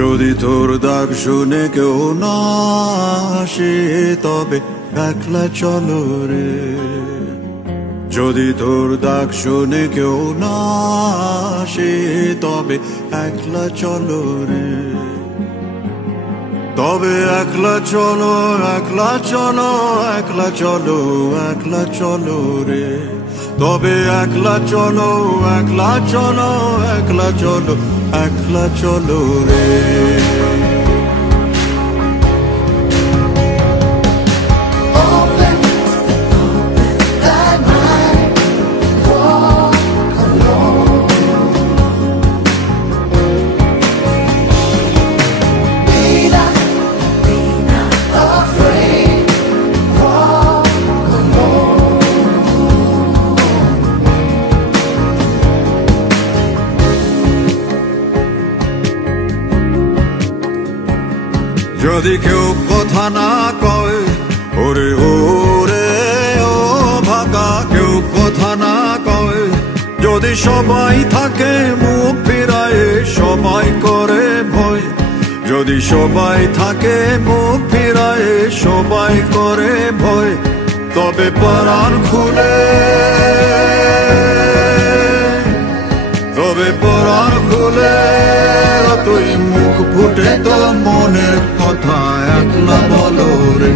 যদি তোর ডাক শুনে কেউ না আসে তবে একলা চলো রে। যদি তোর ডাক শুনে কেউ না আসে তবে একলা চলো রে। তবে একলা চলো, একলা চলো, একলা চলো, একলা চলো রে। তবে একলা চলো, একলা চলো, একলা চলো, একলা চলো রে। যদি কেউ কথা না কয় ওরে ওরে ও ভাগা, কেউ কথা না কয়, যদি সবাই থাকে মুখ ফিরায় সবাই করে ভয়। যদি সবাই থাকে মুখ ফিরায় সবাই করে ভয়, তবে পরাণ খুলে, তবে পরাণ খুলে তুই মুখ ফুটে তো মনের কথা একলা বলো রে।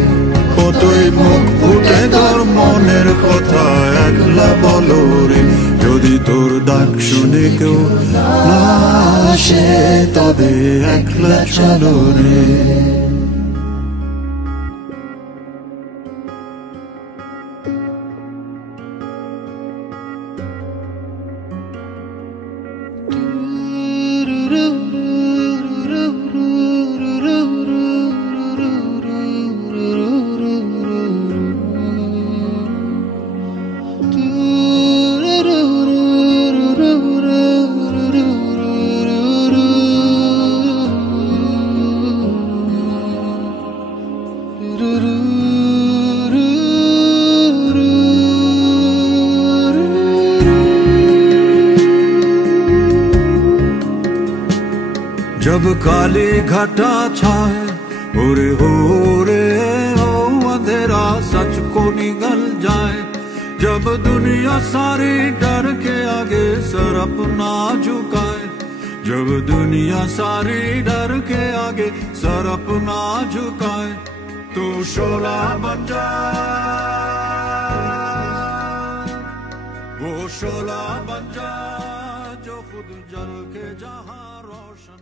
ও তুই মুখ ফুটে তোর মনের কথা একলা বলো রে। যদি তোর ডাক শুনে কেউ না আসে তবে একলা চলো রে। जब काली घटा छाए ओरे हो रे हो अंधेरा सच को निगल जाए। जब दुनिया सारी डर के आगे सर अपना झुकाए। जब दुनिया सारी डर के आगे सर अपना झुकाए, तो शोला बन जा, वो शोला बन जा जो खुद जल के जहां रोशन